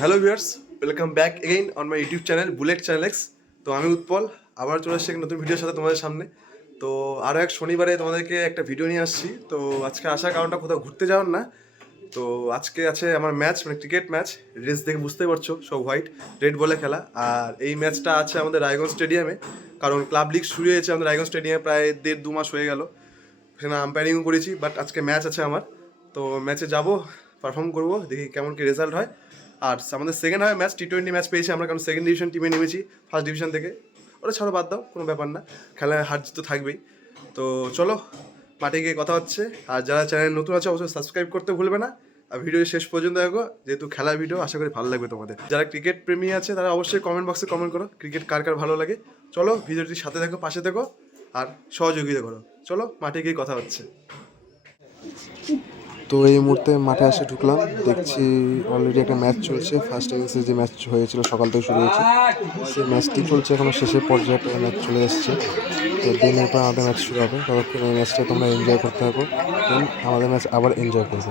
Hello viewers welcome back again on my YouTube channel bullet channel X তো আমি উৎপল, আবার চলে এক নতুন ভিডিওর সাথে তোমাদের সামনে। তো আরও এক শনিবারে তোমাদেরকে একটা ভিডিও নিয়ে আসছি। তো আজকে আসার কারণটা কোথাও ঘুরতে যাওয়ার না। তো আজকে আছে আমার ম্যাচ মানে ক্রিকেট ম্যাচ ড্রেস দেখে বুঝতেই পারছ, সব হোয়াইট রেড বলে খেলা। আর এই ম্যাচটা আছে আমাদের রায়গঞ্জ স্টেডিয়ামে কারণ ক্লাব লিগ শুরু হয়েছে আমাদের রায়গঞ্জ স্টেডিয়ামে প্রায় দেড় দু মাস হয়ে গেল। সেখানে আম্পায়ারিংও করেছি বাট আজকে ম্যাচ আছে আমার। তো ম্যাচে যাব পারফর্ম করব, দেখি কেমন কি রেজাল্ট হয়। আর আমাদের সেকেন্ড হয় ম্যাচ টি টোয়েন্টি ম্যাচ পেয়েছি আমরা, কারণ সেকেন্ড ডিভিশন টিমে নেমেছি ফার্স্ট ডিভিশন থেকে। ওটা ছাড়ো বাদ দাও, কোনো ব্যাপার না। খেলায় হার জিত তো থাকবেই। তো চলো, মাঠে গিয়ে কথা হচ্ছে। আর যারা চ্যানেল নতুন আছে, অবশ্যই সাবস্ক্রাইব করতে ভুলবে না। আর ভিডিও শেষ পর্যন্ত দেখো, যেহেতু খেলার ভিডিও আশা করি ভালো লাগবে তোমাদের। যারা ক্রিকেট প্রেমী আছে, তারা অবশ্যই কমেন্ট বক্সে কমেন্ট করো ক্রিকেট কার কার ভালো লাগে। চলো ভিডিওটির সাথে দেখো, পাশে দেখো, আর সহযোগিতা করো। চলো, মাঠে গিয়ে কথা হচ্ছে। তো এই মুহূর্তে মাঠে এসে ঢুকলাম। দেখছি অলরেডি একটা ম্যাচ চলছে। ফার্স্ট ইনিংসে যে ম্যাচ হয়েছিল, সকাল থেকে শুরু হয়েছে, সেই ম্যাচটি চলছে। এখনও শেষের পর্যায়ে ম্যাচ চলে এসছে। তো দেন এরপর আমাদের ম্যাচ শুরু হবে। ততক্ষণ এই ম্যাচটা তোমরা এনজয় করতে থাকো। দেন আমাদের ম্যাচ আবার এনজয় করব।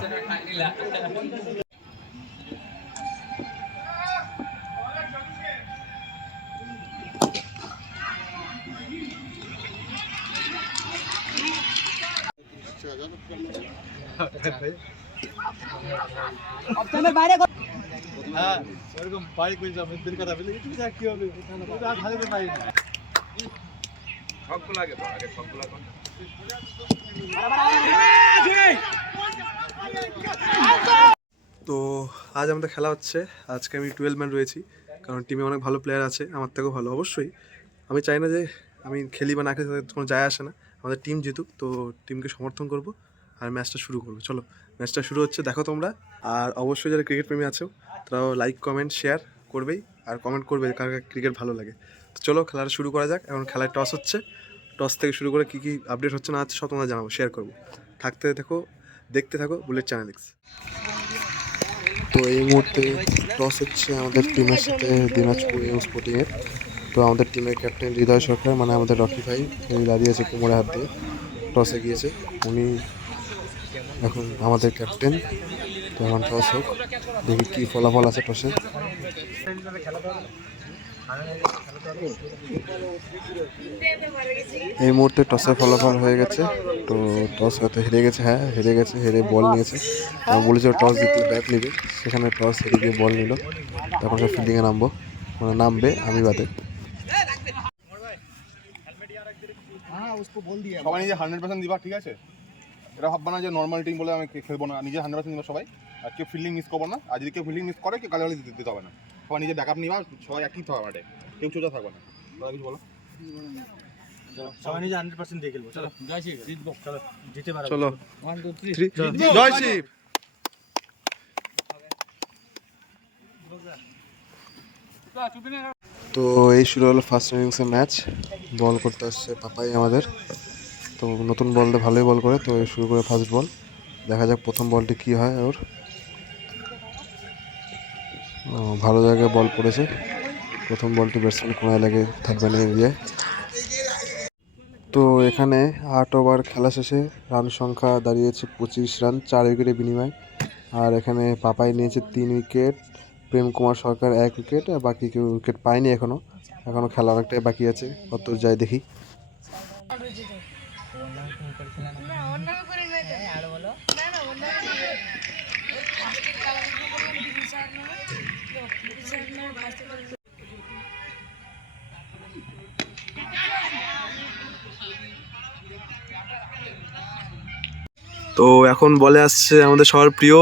তো আজ আমাদের খেলা হচ্ছে। আজকে আমি টুয়েলভ ম্যান রয়েছি, কারণ টিমে অনেক ভালো প্লেয়ার আছে, আমার থেকেও ভালো, অবশ্যই। আমি চাই না যে আমি খেলি বা না খেলি কোনো যায় আসে না। আমাদের টিম জিতুক, তো টিমকে সমর্থন করব। আর ম্যাচটা শুরু করব। চলো, ম্যাচটা শুরু হচ্ছে, দেখো তোমরা। আর অবশ্যই যারা ক্রিকেট প্রেমী আছো, তারাও লাইক কমেন্ট শেয়ার করবেই, আর কমেন্ট করবে কার কার ক্রিকেট ভালো লাগে। তো চলো, খেলাটা শুরু করা যাক। এখন খেলার টস হচ্ছে। টস থেকে শুরু করে কী কী আপডেট হচ্ছে না হচ্ছে সব তোমরা জানাব শেয়ার করব। থাকতে থাকো দেখতে থাকো বুলেট চ্যানেল তো এই মুহূর্তে টস হচ্ছে আমাদের টিমের সাথে দিনাজপুর ইউং স্পোর্টিংয়ের তো আমাদের টিমের ক্যাপ্টেন হৃদয় সরকার মানে আমাদের রকি ভাই উনি দাঁড়িয়ে আছে কোমরে হাত দিয়ে। টসে গিয়েছে। উনি এখন আমাদের ক্যাপ্টেন তো এখন টস হোক দেখি কী ফলাফল আছে টসে এই মুহূর্তে টসের ফলাফল হয়ে গেছে তো টস হয়তো হেরে গেছে হ্যাঁ হেরে গেছে হেরে বল নিয়েছে আমি বলেছিল টস জিতলে ব্যাট নেবে সেখানে টস হেরে গিয়ে বল নিল তখন সে ফিল্ডিংয়ে নামবো মানে নামবে আমি বাদে সবাই নিজে হান্ড্রেড পার্সেন্ট দিবা ঠিক আছে এটা ভাববা না যে নর্মাল টিম বলে আমি খেলব না। নিজে হান্ড্রেড পার্সেন্ট দিবা সবাই। আর কেউ ফিল্ডিং মিস করব না। আর যদি কেউ ফিল্ডিং মিস করে কেউ কালে দিতে দিতে হবে না। সবাই নিজে ব্যাকআপ নিবা সবাই একই থাকবে মাঠে কেউ সোজা থাকবে না। দাদা কিছু বলো? সবাই নিজে হান্ড্রেড পার্সেন্ট দিয়ে খেলব। চলো। জিতবো। চলো। জিতে পারব চলো। ওয়ান টু থ্রি থ্রি জয় শিব। তো এই শুরু হলো ফার্স্ট ইনিংসের ম্যাচ বল করতে আসছে পাপাই আমাদের। তো নতুন বলটা ভালোই বল করে, তো শুরু করে ফার্স্ট বল দেখা যাক প্রথম বলটি কী হয় ওর। ভালো জায়গায় বল পড়েছে। প্রথম বলটি ব্যাটসম্যান কোনায় লাগে থার্ড ব্যানে এরিয়ায় তো এখানে আট ওভার খেলা শেষে রান সংখ্যা দাঁড়িয়েছে পঁচিশ রান চার উইকেটের বিনিময়। আর এখানে পাপাই নিয়েছে তিন উইকেট প্রেম কুমার সরকার এক উইকেট আর বাকি কেউ উইকেট পায়নি এখনও এখনও খেলা অনেকটাই বাকি আছে, কত যাই দেখি। তো এখন বলে আসছে আমাদের সবার প্রিয়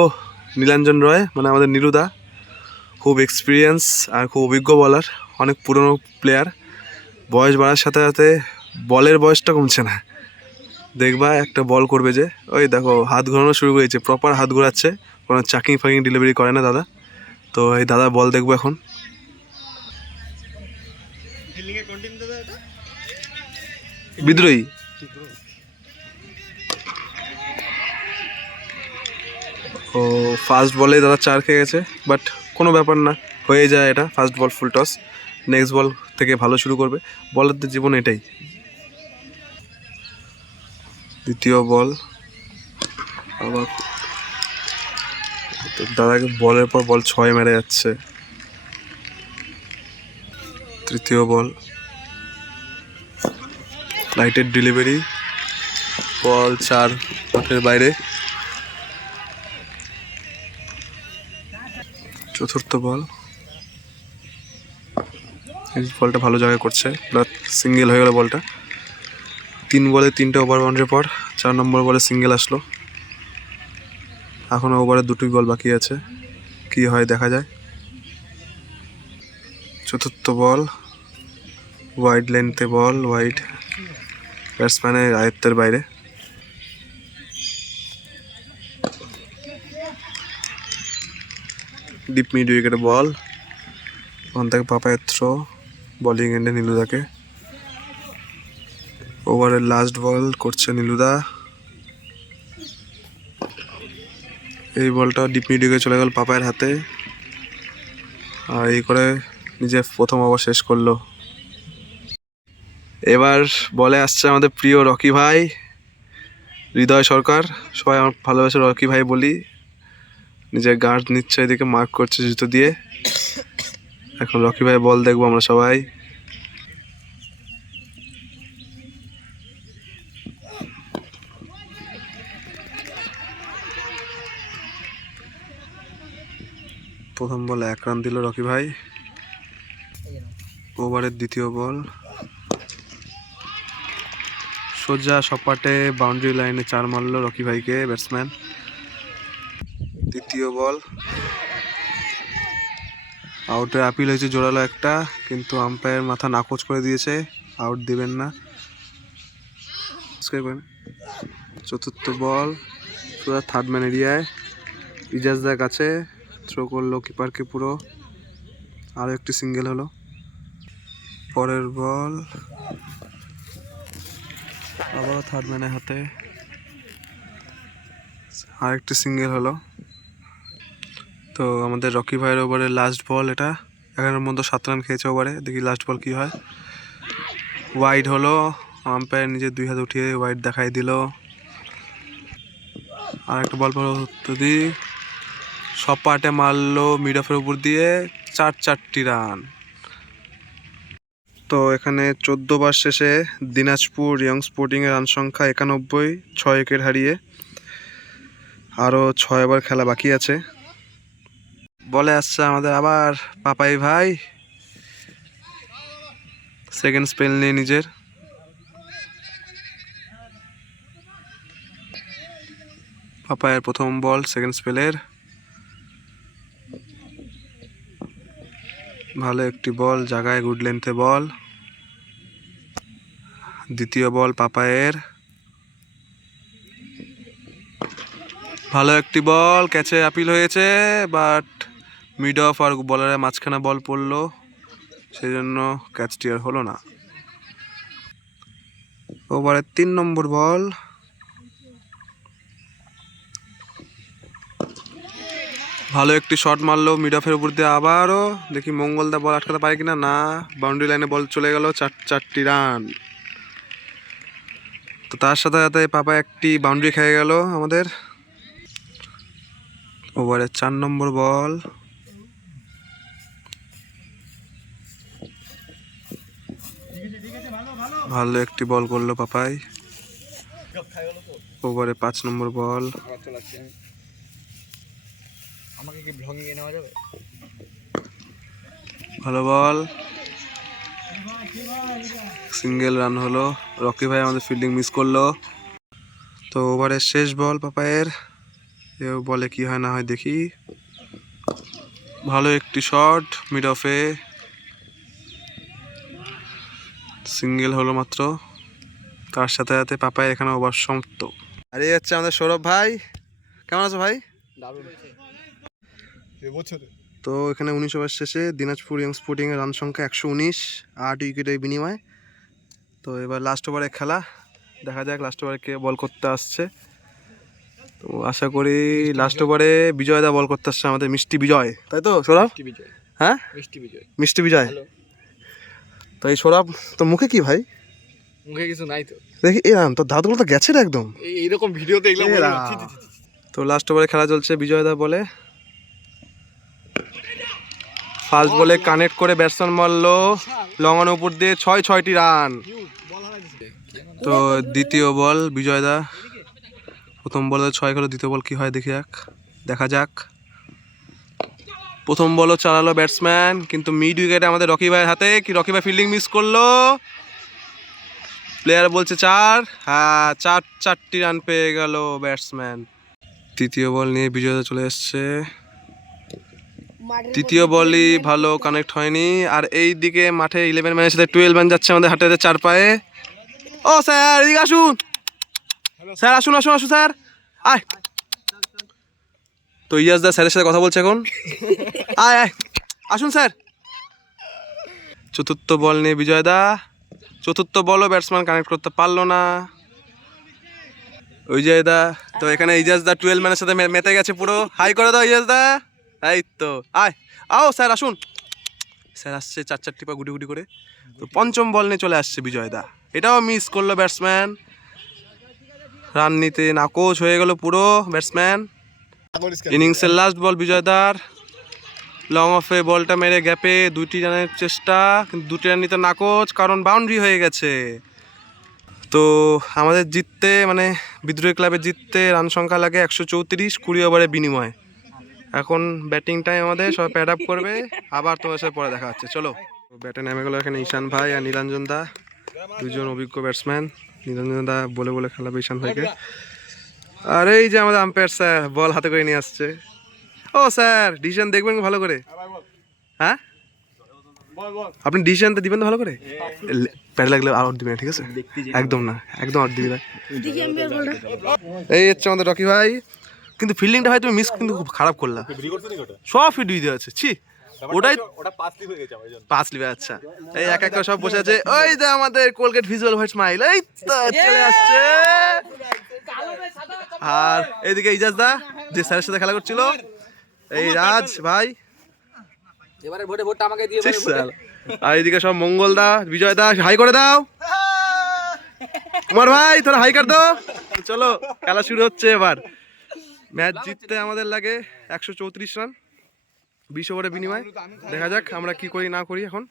নীলাঞ্জন রয় মানে আমাদের নীলুদা। খুব এক্সপিরিয়েন্স আর খুব অভিজ্ঞ বলার অনেক পুরনো প্লেয়ার বয়স বাড়ার সাথে সাথে বলের বয়সটা কমছে না। দেখবা একটা বল করবে যে ওই দেখো হাত ঘোরানো শুরু করেছে প্রপার হাত ঘোরাচ্ছে কোনো চাকিং ফাকিং ডেলিভারি করে না দাদা। তো এই দাদা বল দেখব এখন। বিদ্রোহী। ও ফার্স্ট বলে দাদা চার খেয়ে গেছে বাট কোনো ব্যাপার না হয়ে যায় এটা first ball full toss next ball থেকে ভালো শুরু করবে বলারদের জীবন এটাই। দ্বিতীয় বল আবার দাদাকে বলের পর বল ছয় মেরে যাচ্ছে। তৃতীয় বল লাইটের ডেলিভারি বল চার মাঠের বাইরে। চতুর্থ বল। বলটা ভালো জায়গায় করছে। সিঙ্গেল হয়ে গেল বলটা। তিন বলে তিনটে ওভার বাউন্ডারির পর, চার নম্বর বলে সিঙ্গেল আসলো। এখনও ওভারে দুটোই বল বাকি আছে। কি হয় দেখা যায়। চতুর্থ বল ওয়াইড লেন্থে বল ওয়াইড ব্যাটসম্যানের আয়ত্তের বাইরে। ডিপ মিড উইকেটে বল ওখান থেকে পাপায়ের থ্রো বলিং এন্ডে নীলুদাকে। ওভারের লাস্ট বল করছে নীলুদা। এই বলটা ডিপ মিড উইকেটে চলে গেল পাপায়ের হাতে। আর এই করে নিজে প্রথম ওভার শেষ করল। এবার বলে আসছে আমাদের প্রিয় রকি ভাই, হৃদয় সরকার। সবাই আমার ভালোবাসে রকি ভাই বলি। নিজের গার্ড নিচ্ছে, এদিকে মার্ক করছে জুতো দিয়ে। এখন রকি ভাই বল দেখব আমরা সবাই। প্রথম বল এক রান দিল রকি ভাই। ওভারের দ্বিতীয় বল। সোজা সপাটে বাউন্ডারি লাইনে চার মারলো রকি ভাইকে ব্যাটসম্যান দ্বিতীয় বল। আউটের আপিল হয়েছে জোরালো একটা, কিন্তু আম্পায়ার মাথা নাকচ করে দিয়েছে। আউট দিবেন না। চতুর্থ বল থার্ড ম্যান এরিয়ায় ইজাজ দা কাছে থ্রো করল কিপারকে পুরো। আরও একটি সিঙ্গেল হলো। পরের বল, আবারও থার্ড ম্যানের হাতে। আরেকটি সিঙ্গেল হলো। তো আমাদের রকি ভাইয়ের ওভারে লাস্ট বল এটা। এখানের মধ্যে সাত রান খেয়েছে ওভারে, দেখি লাস্ট বল কি হয়। ওয়াইড হলো আম্পায়ার নিজে দুই হাত উঠিয়ে ওয়াইড দেখাই দিল। আর একটা বল পর যদি সব পার্টে মারলো মিড অফের উপর দিয়ে চার চারটি রান তো এখানে চোদ্দ বার শেষে দিনাজপুর ইয়ং স্পোর্টিংয়ের রান সংখ্যা একানব্বই, ছয় উইকেট হারিয়ে আরও ছয় বার খেলা বাকি আছে। বলে আসছে আমাদের আবার পাপাই ভাই। সেকেন্ড স্পেল নিয়ে নিজের। পাপায়ের প্রথম বল সেকেন্ড স্পেলের ভালো একটি বল জায়গায় গুড লেন্থে বল। দ্বিতীয় বল পাপায়ের ভালো একটি বল ক্যাচে আপিল হয়েছে বাট মিড অফ আর বলারের মাঝখানে বল পড়ল সেই জন্য ক্যাচটি আর হলো না। ওভারের তিন নম্বর বল ভালো একটি শট মারলো মিড অফের উপর দিয়ে আবারও। দেখি মঙ্গলদা বল আটকাতে পারে কিনা? না বাউন্ডারি লাইনে বল চলে গেল, চার, চারটি রান তো তার সাথে সাথে পাপা একটি বাউন্ডারি খেয়ে গেল আমাদের। ওভারের চার নম্বর বল ভালো একটি বল করল পাপাই। ওভারে পাঁচ নম্বর বল। আমাকে কি ব্লগিং নেওয়া যাবে? ভালো বল। সিঙ্গেল রান হলো। রকি ভাই আমাদের ফিল্ডিং মিস করল। তো ওভারের শেষ বল পাপায়ের এও বলে কি হয় না হয় দেখি। ভালো একটি শট মিড অফে সিঙ্গেল হলো মাত্র। তার সাথে সাথে পাপায় এখানে ওভার সমাপ্ত আর এই হচ্ছে আমাদের সৌরভ ভাই। কেমন আছো ভাই? তো এখানে উনিশ ওভার শেষে দিনাজপুর ইয়ং স্পোর্টিংয়ের রান সংখ্যা একশো উনিশ আট উইকেটের বিনিময়। তো এবার লাস্ট ওভারে খেলা। দেখা যাক লাস্ট ওভারে কে বল করতে আসছে। তো আশা করি লাস্ট ওভারে বিজয়দা বল করতে আসছে আমাদের মিষ্টি বিজয়। তাই তো সৌরভ? হ্যাঁ? মিষ্টি বিজয়। মিষ্টি বিজয়। হ্যালো। তো এই সৌরভ তো মুখে কি ভাই? মুখে কিছু নাই তো। দেখি এ রাম তোর দাঁতগুলো তো গেছে রে একদম। এই এইরকম ভিডিও দেখলাম তো লাস্ট ওভারে খেলা চলছে বিজয়দা বলে। ফার্স্ট বলে কানেক্ট করে ব্যাটসম্যান মারলো লং অন উপর দিয়ে ছয় ছয়টি রান তো দ্বিতীয় বল বিজয়দা। প্রথম বলে ছয় খেলো দ্বিতীয় বল কি হয় দেখি যাক দেখা যাক। প্রথম বলও চালালো ব্যাটসম্যান কিন্তু মিড উইকেটে আমাদের রকি ভাইয়ের হাতে কি রকি ভাই ফিল্ডিং মিস করল? প্লেয়ার বলছে চার হ্যাঁ চার চারটি রান পেয়ে গেল ব্যাটসম্যান তৃতীয় বল নিয়ে বিজয়দা চলে এসছে। তৃতীয় বলই ভালো কানেক্ট হয়নি আর এই দিকে মাঠে ইলেভেন ম্যানের সাথে টুয়েলভ ম্যান যাচ্ছে আমাদের হাতে হাতে চার পায়ে। ও স্যার এদিকে আসুন। স্যার আসুন আসুন আসুন স্যার। আয়। তো ইয়াস দা স্যারের সাথে কথা বলছে এখন? আয় আয়। আসুন স্যার। চতুর্থ বল নিয়ে বিজয় দা। চতুর্থ বলও ব্যাটসম্যান কানেক্ট করতে পারল না। ওই যে দা তো এখানে ইজাজ দা টুয়েলভ ম্যানের সাথে মেতে গেছে পুরো। হাই করে দাও ইজাজ দা। এই তো আয়। আও স্যার আসুন। স্যার আসছে চার চারটি পা গুটি গুটি করে। তো পঞ্চম বল নিয়ে চলে আসছে বিজয় দা। এটাও মিস করল ব্যাটসম্যান রান নিতে নাকোচ হয়ে গেল পুরো ব্যাটসম্যান ইনিংসের লাস্ট বল বিজয়দার। লং অফে বলটা মেরে গ্যাপে দুটি রানের চেষ্টা কিন্তু দুটি রান নিতে নাকচ কারণ বাউন্ডারি হয়ে গেছে। তো আমাদের জিততে মানে বিদ্রোহী ক্লাবে জিততে রান সংখ্যা লাগে একশো চৌত্রিশ কুড়ি ওভারের বিনিময়ে। এখন ব্যাটিং টাইম আমাদের সবাই প্যাড আপ করবে আবার তোমার সাথে পরে দেখা হচ্ছে। চলো। ব্যাটে নেমে গেলো এখানে ঈশান ভাই আর নীলাঞ্জন দা। দুজন অভিজ্ঞ ব্যাটসম্যান নীলাঞ্জন দা বলে বলে খেলাবে ঈশান ভাইকে। আর এই যে আমাদের আম্পায়ার স্যার, বল হাতে করে নিয়ে আসছে। ও স্যার, ডিসিশন দেখবেন ভালো করে। হ্যাঁ? আপনি ডিসিশনটা দিবেন তো ভালো করে? প্যাড লাগলে আউট দিবেন, ঠিক আছে? একদম না, একদম আউট দিবি এই হচ্ছে আমাদের রকি ভাই। কিন্তু ফিল্ডিংটা হয় তুমি মিস কিন্তু খুব খারাপ করলা। সব ফিট দিয়ে আছে, ছি। ওটাই ওটা পাঁচ হয়ে লিবে আচ্ছা। এই এক এক সব বসে আছে। ওই যে আমাদের কোলগেট ভিজুয়াল হোয়াইট স্মাইল এই তো চলে আসছে। আর এইদিকে ইজাজ দা যে স্যারের সাথে খেলা করছিল। এই রাজ ভাই। এবারে ভোটে ভোটটা আমাকে দিয়ে আর এইদিকে সব মঙ্গল দা বিজয় দা হাই করে দাও। কুমার ভাই তোরা হাই কর দাও। চলো খেলা শুরু হচ্ছে এবার। ম্যাচ জিততে আমাদের লাগে একশো চৌত্রিশ রান। বিশ ওভারের বিনিময়। দেখা যাক আমরা কি করি, না করি এখন।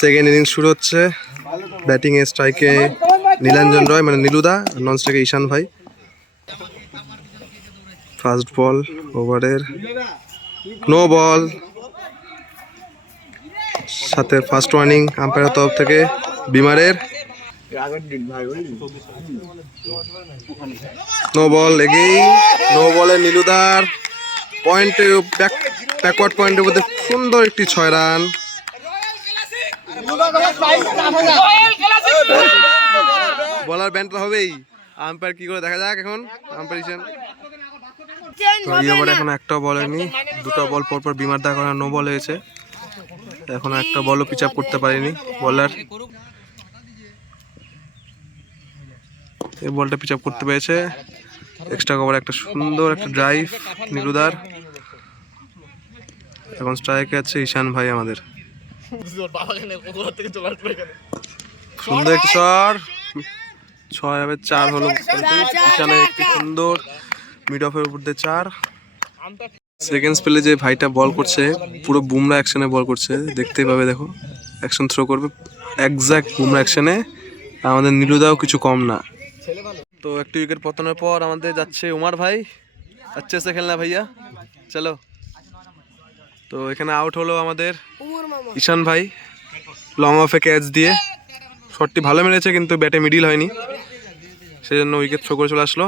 সেকেন্ড ইনিংস শুরু হচ্ছে। ব্যাটিং এ স্ট্রাইকে নীলাঞ্জন রয় মানে নীলুদা নন স্ট্রাইকে ঈশান ভাই। ফার্স্ট বল ওভারের নো বল সাথে ফার্স্ট ওয়ার্নিং আম্পায়ার তরফ থেকে বিমারের। নো বল এগেই নো বলে নীলুদার। পয়েন্টে ব্যাকওয়ার্ড পয়েন্টের মধ্যে সুন্দর একটি ছয় রান। বলার ব্যান্ডটা হবেই। আম্পায়ার কি করে দেখা যাক এখন? আম্পায়ার এখন একটা বল হয়নি। দুটো বল পর পর বিমার দা করা নো বল হয়েছে। এখন একটা বলও পিচ আপ করতে পারেনি বলার এই বলটা পিচ আপ করতে পেরেছে। এক্সট্রা কভার একটা সুন্দর একটা ড্রাইভ নিরুদার এখন স্ট্রাইকে আছে ঈশান ভাই আমাদের। সুন্দর একটি শট ছয় হবে চার হলো। ঈশানের একটি সুন্দর মিড অফের উপর দিয়ে চার। সেকেন্ড স্পেলে যে ভাইটা বল করছে, পুরো বুমরা অ্যাকশনে বল করছে, দেখতেই পাবে দেখো। অ্যাকশন থ্রো করবে। একজ্যাক্ট বুমরা অ্যাকশনে আমাদের নীলুদাও কিছু কম না। তো একটি উইকেট পতনের পর আমাদের যাচ্ছে উমার ভাই। আচ্ছা সে খেলনা ভাইয়া। চলো। তো এখানে আউট হলো আমাদের ঈশান ভাই। লং অফে ক্যাচ দিয়ে। শটটি ভালো মেরেছে কিন্তু ব্যাটে মিডিল হয়নি। সেই জন্য উইকেট থ্রো করে চলে আসলো।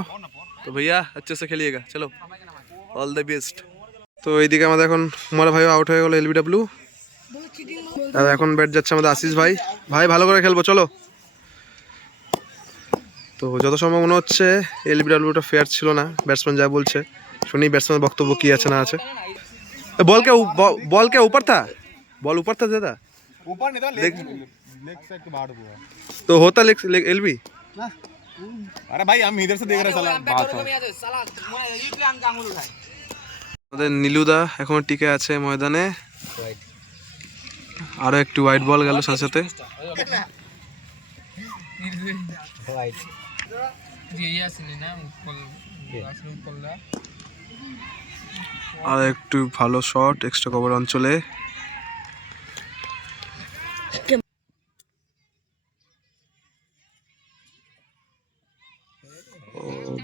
তো ভাইয়া আচ্ছা সে খেলিয়েগা চলো। অল দ্য বেস্ট তো এইদিকে আমাদের এখন উমার ভাইও আউট হয়ে গেলো এলবিডাব্লিউ আর এখন ব্যাট যাচ্ছে আমাদের আশিস ভাই। ভাই ভালো করে খেলব চলো। তো যত সম্ভব মনে হচ্ছে এলবিডাব্লিউটা ফেয়ার ছিল না ব্যাটসম্যান যা বলছে শুনি ব্যাটসম্যান বক্তব্য কি আছে না আছে বল কে বল কে উপর থা বল উপর था दादा ऊपर नहीं था लेग लेग से के बाहर हुआ तो होता लेग एल बी अरे भाई हम इधर से देख रहे हैं साला बात है আমাদের নীলুদা এখন টিকে আছে ময়দানে আরো একটু হোয়াইট বল গেল সাথে সাথে আর একটু ভালো শট এক্সট্রা কভার অঞ্চলে।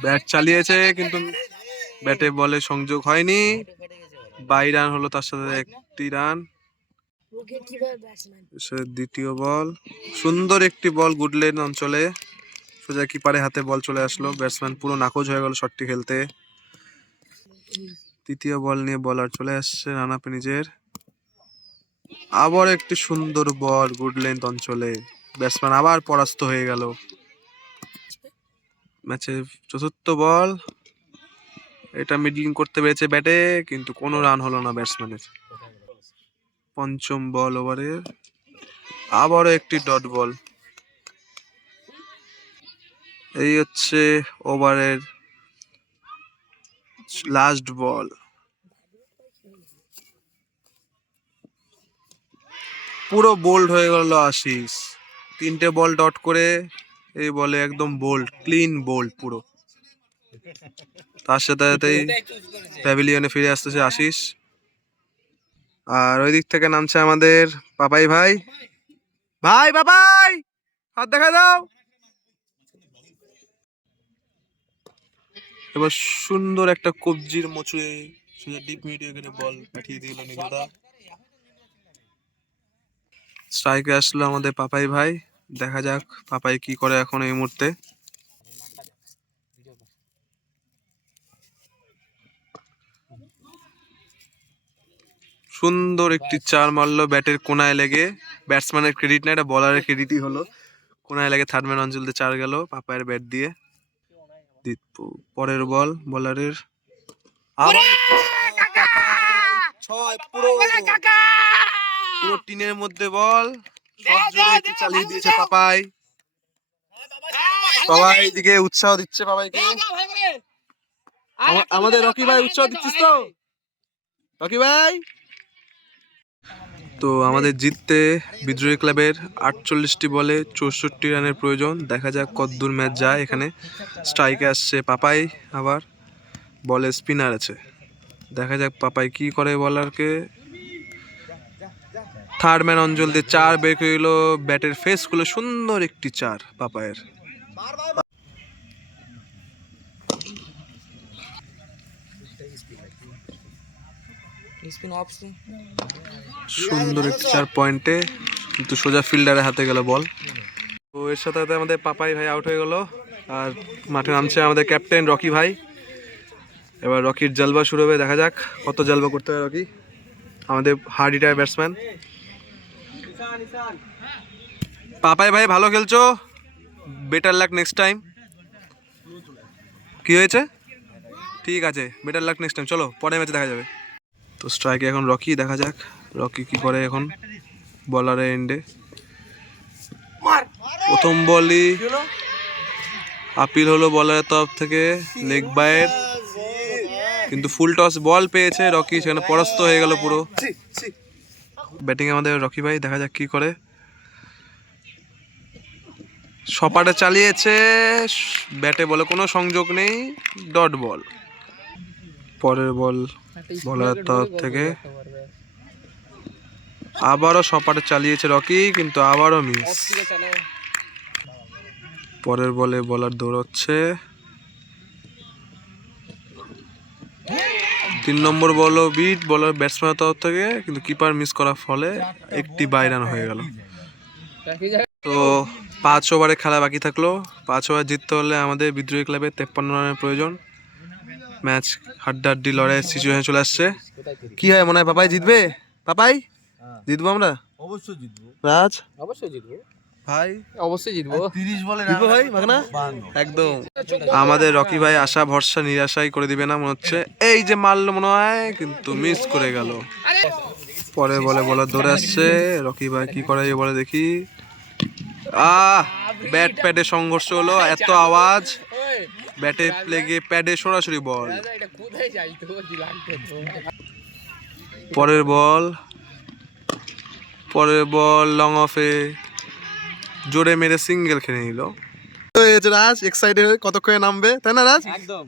ব্যাট চালিয়েছে কিন্তু ব্যাটে বলে সংযোগ হয়নি। বাই রান হলো তার সাথে একটি রান দ্বিতীয় বল সুন্দর একটি বল গুডলেন অঞ্চলে। সোজা কিপারে হাতে বল চলে আসলো। ব্যাটসম্যান পুরো নাকচ হয়ে গেল শটটি খেলতে। তৃতীয় বল নিয়ে বলার চলে আসছে রানা নিজের। আবার একটি সুন্দর বল গুড লেন্থ অঞ্চলে। ব্যাটসম্যান আবার পরাস্ত হয়ে গেল। ম্যাচের চতুর্থ বল। এটা মিডলিং করতে পেরেছে ব্যাটে, কিন্তু কোনো রান হলো না ব্যাটসম্যানের। পঞ্চম বল ওভারের আবারও একটি ডট বল এই হচ্ছে ওভারের লাস্ট বল পুরো বোল্ড হয়ে গেল আশিস। তিনটে বল ডট করে এই বলে একদম বোল্ড ক্লিন বোল্ড পুরো। তার সাথে সাথেই প্যাভিলিয়নে ফিরে আসতেছে আশিস। আর ওই দিক থেকে নামছে আমাদের পাপাই ভাই। ভাই, পাপাই! হাত দেখা দাও! এবার সুন্দর একটা কবজির মোচড়ে সোজা ডিপ মিডিয়ে করে বল পাঠিয়ে দিল নিবেদা। স্ট্রাইকে আসলো আমাদের পাপাই ভাই। দেখা যাক পাপাই কি করে এখন এই মুহূর্তে। সুন্দর একটি চার মারলো ব্যাটের কোনায় লেগে। ব্যাটসম্যানের ক্রেডিট না, এটা বলারের ক্রেডিটই হলো। কোনায় লেগে থার্ড ম্যান অঞ্চল দিয়ে চার গেল পাপায়ের ব্যাট দিয়ে। পরের বল বলারের ছয় পুরো। পুরো টিনের মধ্যে বল। চালিয়ে দিয়েছে পাপাই। সবাই এদিকে উৎসাহ দিচ্ছে আমা- আমাদের রকি ভাই উৎসাহ দিচ্ছিস তো? রকি ভাই? তো আমাদের জিততে বিদ্রোহী ক্লাবের আটচল্লিশটি বলে চৌষট্টি রানের প্রয়োজন। দেখা যাক কতদূর ম্যাচ যায়। এখানে স্ট্রাইকে আসছে পাপাই, আবার বলে স্পিনার আছে। দেখা যাক পাপাই কি করে বলারকে। থার্ড ম্যান অঞ্চল দিয়ে চার বের করে এলো ব্যাটের ফেস সুন্দর একটি চার পাপায়ের সুন্দর একটি চার পয়েন্টে, কিন্তু সোজা ফিল্ডারের হাতে গেল বল। তো এর সাথে সাথে আমাদের পাপাই ভাই আউট হয়ে গেল, আর মাঠে নামছে আমাদের ক্যাপ্টেন রকি ভাই। এবার রকির জালবা শুরু হবে, দেখা যাক কত জালবা করতে হয় রকি। আমাদের হার্ড হিটার ব্যাটসম্যান পাপাই ভাই, ভালো খেলছো? বেটার লাক নেক্সট টাইম কি হয়েছে? ঠিক আছে বেটার লাক নেক্সট টাইম চলো পরে ম্যাচে দেখা যাবে। তো স্ট্রাইকে এখন রকি দেখা যাক রকি কি করে এখন বলারের এন্ডে প্রথম বলই আপিল হলো বলারের তরফ থেকে লেগ বাইয়ের কিন্তু ফুল টস বল পেয়েছে রকি সেখানে পরাস্ত হয়ে গেল পুরো। ব্যাটিং আমাদের রকি ভাই দেখা যাক কি করে। সপাটে চালিয়েছে ব্যাটে বলে কোনো সংযোগ নেই ডট বল পরের বল বলার তরফ থেকে। আবারও সপাটে চালিয়েছে রকি কিন্তু আবারও মিস। পরের বলে বলার দৌড়চ্ছে। তিন নম্বর বলও বিট বলার ব্যাটসম্যানের তরফ থেকে কিন্তু কিপার মিস করার ফলে একটি বাইরান হয়ে গেল। তো পাঁচ ওভারে খেলা বাকি থাকল। পাঁচ ওভার জিততে হলে আমাদের বিদ্রোহী ক্লাবে তেপ্পান্ন রানের প্রয়োজন। ম্যাচ হাড্ডাহাড্ডি লড়াইয়ের সিচুয়েশন চলে আসছে। কি হয় মনে হয় পাপাই জিতবে? পাপাই? জিতবো আমরা? অবশ্যই জিতবো। রাজ? অবশ্যই জিতবো। ভাই? অবশ্যই জিতবো। তিরিশ বলে জিতবো ভাই ভাগনা? একদম। আমাদের রকি ভাই আশা ভরসা নিরাশাই করে দিবে না মনে হচ্ছে। এই যে মারলো মনে হয় কিন্তু মিস করে গেল। পরে বলে বলার দৌড়ে আসছে। রকি ভাই কি করে বলে দেখি। আহ ব্যাট প্যাডে সংঘর্ষ হলো এত আওয়াজ। ব্যাটে লেগে প্যাডে সরাসরি বল। পরের বল। পরের বল লং অফে জোরে মেরে সিঙ্গেল খেলে নিল। রাজ এক্সাইটেড হয়ে কতক্ষণে নামবে? তাই না রাজ? একদম।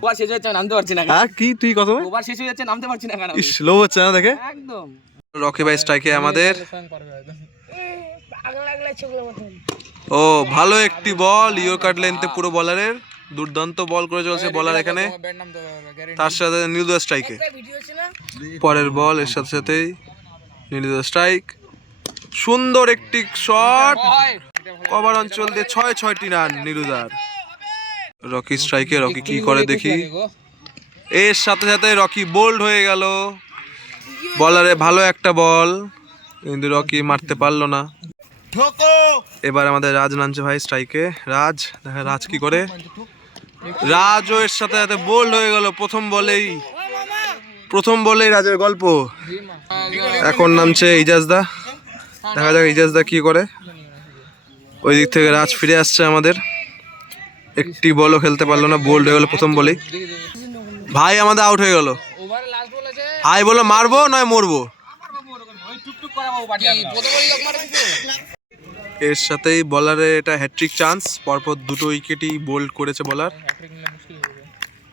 ওভার শেষ হয়ে যাচ্ছে নামতে পারছি না হ্যাঁ কি? তুই কত? ওভার শেষ হয়ে যাচ্ছে নামতে পারছি না কেন? ইস লো হচ্ছে না দেখে? একদম। রকি ভাই স্ট্রাইকে আমাদের। ও ভালো একটি বল ইয়ো কাট পুরো বলারের দুর্দান্ত বল করে চলছে বলার এখানে। তার সাথে নীলদা স্ট্রাইকে। পরের বল এর সাথে সাথেই নীলদা স্ট্রাইক। সুন্দর একটি শট। কভার অঞ্চল দিয়ে ছয় ছয়টি রান নীলুদার রকি স্ট্রাইকে রকি কি করে দেখি এর সাথে সাথে রকি বোল্ড হয়ে গেল। বলারে ভালো একটা বল। কিন্তু রকি মারতে পারল না। এবার আমাদের রাজ নামছে ভাই স্ট্রাইকে। রাজ দেখা রাজ কি করে? রাজও এর সাথে সাথে বোল্ড হয়ে গেল। প্রথম বলেই প্রথম বলেই রাজের গল্প। এখন নামছে ইজাজদা। দেখা যাক ইজাজদা কি করে। ওই দিক থেকে রাজ ফিরে আসছে আমাদের। একটি বলও খেলতে পারল না বোল্ড হয়ে গেল প্রথম বলেই। ভাই, আমাদের আউট হয়ে গেল। ভাই বলো মারবো নয় মরবো? এর সাথেই বলারে এটা হ্যাট্রিক চান্স পরপর দুটো উইকেটই বোল্ড করেছে বলার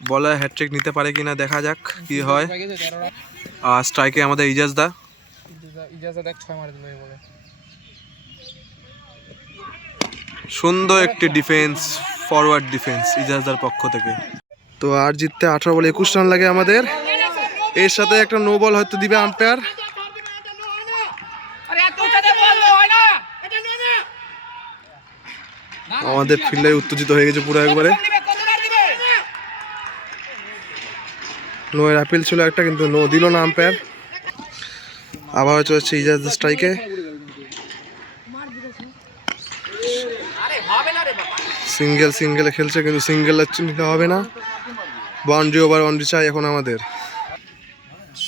বলার হ্যাট্রিক নিতে পারে কিনা দেখা যাক কি হয়। আর স্ট্রাইকে আমাদের ইজাজদা ইজাজা বলে সুন্দর একটি ডিফেন্স ফরওয়ার্ড ডিফেন্স ইজাজদার পক্ষ থেকে। তো আর জিততে আঠারো বলে একুশ রান লাগে আমাদের। এর সাথে একটা নো বল হয়তো দিবে আম্পায়ার আমাদের ফিল্ডার উত্তেজিত হয়ে গেছে পুরো একবারে। নো এর আপিল ছিল একটা, কিন্তু নো দিল না আম্পায়ার আবার চলছে ইজাজ স্ট্রাইকে সিঙ্গেল সিঙ্গেলে খেলছে, কিন্তু সিঙ্গেল নিতে হবে না। বাউন্ডারি ওভার বাউন্ডারি চাই এখন আমাদের।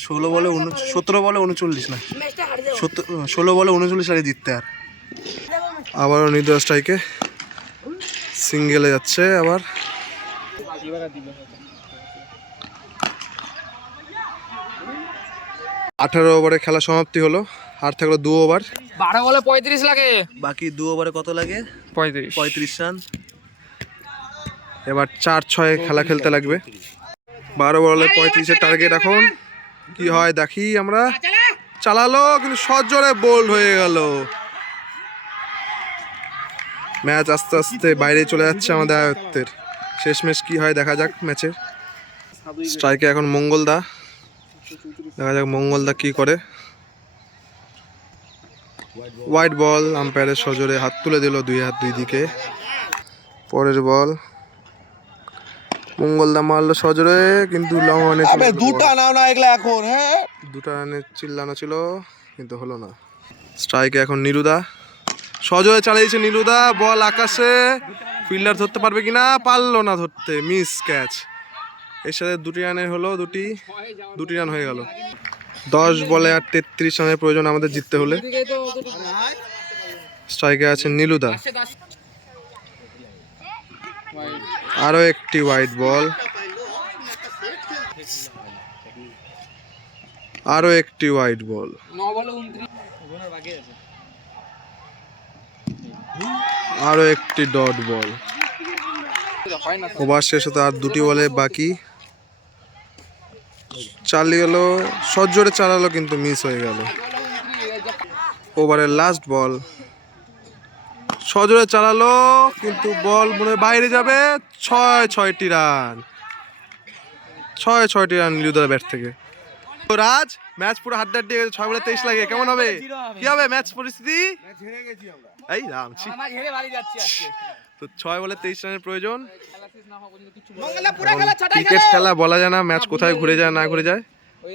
ষোলো বলে সতেরো বলে উনচল্লিশ না। ষোলো বলে উনচল্লিশ আগে জিততে আর। আবারও নির্দয় স্ট্রাইকে সিঙ্গেলে যাচ্ছে আবার। আঠারো ওভারে খেলা সমাপ্তি হলো আর থাকল দু ওভার। বারো বলে পঁয়ত্রিশ লাগে। বাকি দু ওভারে কত লাগে? পঁয়ত্রিশ। পঁয়ত্রিশ রান। এবার চার ছয় খেলা খেলতে লাগবে। বারো বলে পঁয়ত্রিশের টার্গেট এখন। কি হয় দেখি আমরা। চালালো কিন্তু সজোরে বোল্ড হয়ে গেল। ম্যাচ আস্তে আস্তে বাইরে চলে যাচ্ছে আমাদের আয়ত্তের। শেষমেশ কি হয় দেখা যাক ম্যাচের। স্ট্রাইকে এখন মঙ্গলদা। দেখা যাক মঙ্গলদা কি করে। হোয়াইট বল আম্পায়ারের সজোরে হাত তুলে দিল দুই হাত দুই দিকে। পরের বল মঙ্গলদা মারলো সজোরে কিন্তু লং রানে দুটা নাও না এগুলা এখন হ্যাঁ? দুটা রানে চিল্লানো ছিল কিন্তু হলো না। স্ট্রাইকে এখন নিরুদা। সজোরে চালিয়েছে নীলুদা, বল আকাশে। ফিল্ডার ধরতে পারবে কিনা? পারল না ধরতে, মিস ক্যাচ। এর সাথে দুটি রানের হলো, দুটি দুটি রান হয়ে গেল। দশ বলে আর তেত্রিশ রানের প্রয়োজন আমাদের জিততে হলে। স্ট্রাইকে আছেন নীলুদা। আরও একটি হোয়াইট বল। আরও একটি হোয়াইট বল। ন বলে উনত্রিশ আরও একটি ডট বল। ওভার শেষ হতে আর দুটি বলে বাকি। চালিয়ে গেল সজ্জরে চালালো কিন্তু মিস হয়ে গেল। ওভারের লাস্ট বল। সজোরে চালালো, কিন্তু বল মনে বাইরে যাবে। ছয়, ছয়টি রান। ছয়, ছয়টি রান লিউদার ব্যাট থেকে। তো রাজ, ম্যাচ পুরো হাড্ডা দিয়ে ছয় বলে তেইশ লাগে। কেমন হবে? কি হবে ম্যাচ পরিস্থিতি? এই রাম হেরে বাড়ি যাচ্ছি আজকে। তো ছয় বলে তেইশ রানের প্রয়োজন। ক্রিকেট খেলা বলা যায় না ম্যাচ কোথায় ঘুরে যায় না ঘুরে যায়।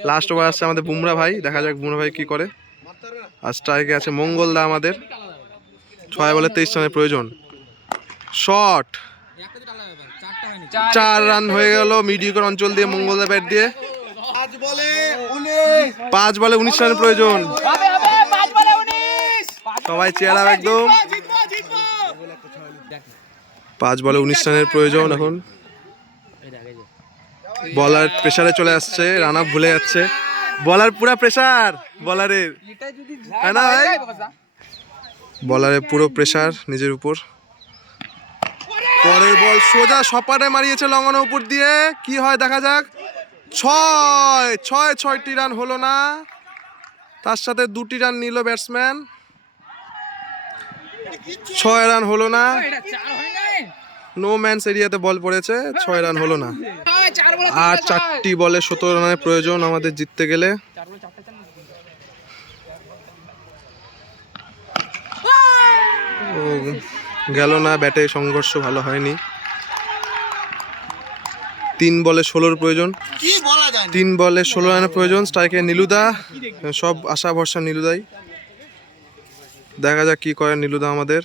লাস্ট ওভার আসছে আমাদের বুমরা ভাই দেখা যাক বুমরা ভাই কি করে। আর স্ট্রাইকে আছে মঙ্গলদা আমাদের। ছয় বলে তেইশ রানের প্রয়োজন। শট চার রান হয়ে গেল মিডিয়কর অঞ্চল দিয়ে মঙ্গলদা ব্যাট দিয়ে। পাঁচ বলে উনিশ। রানের প্রয়োজন। সবাই চেয়ার একদম। পাঁচ বলে উনিশ রানের প্রয়োজন এখন। বলার প্রেসারে চলে আসছে, রান ভুলে যাচ্ছে। বলার পুরা প্রেসার বলারের। তাই না বলারের পুরো প্রেসার নিজের উপর। পরের বল সোজা সপাটে মারিয়েছে লঙ্গনের উপর দিয়ে। কি হয় দেখা যাক। ছয় ছয়, ছয়টি রান হলো না। তার সাথে দুটি রান নিল ব্যাটসম্যান। ছয় রান হলো না। নো ম্যানস এরিয়াতে বল পড়েছে ছয় রান হলো না। আর চারটি বলে সতেরো রানের প্রয়োজন আমাদের জিততে গেলে। ও গেল না ব্যাটে সংঘর্ষ ভালো হয়নি। তিন বলে ষোলোর প্রয়োজন। তিন বলে ষোলো রানের প্রয়োজন স্ট্রাইকে নীলুদা সব আশা ভরসা নীলুদাই। দেখা যাক কি করে নীলুদা আমাদের।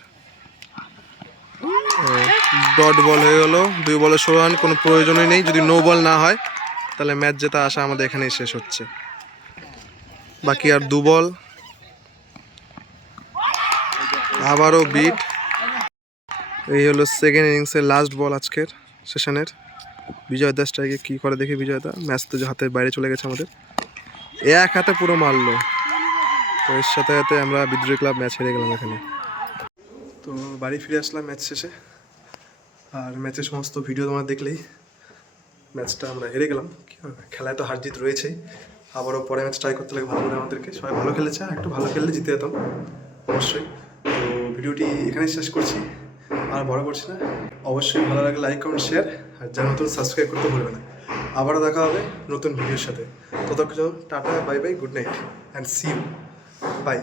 ডট বল হয়ে গেল, দুই বলে ষোলো রান, কোনো প্রয়োজনই নেই। যদি নো বল না হয়, তাহলে ম্যাচ জেতা আশা আমাদের এখানেই শেষ হচ্ছে। বাকি আর দু বল। আবারও বিট এই হলো সেকেন্ড ইনিংসের লাস্ট বল আজকের সেশনের বিজয় দাস স্ট্রাইকে কী করে দেখি বিজয় দা ম্যাচ তো যে হাতের বাইরে চলে গেছে আমাদের। এক হাতে পুরো মারলো। তো এর সাথে সাথে আমরা বিদ্রোহী ক্লাব ম্যাচ হেরে গেলাম এখানে। তো বাড়ি ফিরে আসলাম ম্যাচ শেষে। আর ম্যাচের সমস্ত ভিডিও তোমরা দেখলেই ম্যাচটা আমরা হেরে গেলাম? খেলায় তো হার জিত রয়েছেই। আবারও পরে ম্যাচ ট্রাই করতে লাগে ভালো করে আমাদেরকে। সবাই ভালো খেলেছে, আর একটু ভালো খেললে জিতে যেতাম, অবশ্যই। তো ভিডিওটি এখানেই শেষ করছি। আর বড় করছি না। অবশ্যই ভালো লাগলে লাইক কমেন্ট শেয়ার আর যারা নতুন সাবস্ক্রাইব করতে ভুলবে না। আবারও দেখা হবে নতুন ভিডিওর সাথে। ততক্ষণ tata bye bye good night and see you bye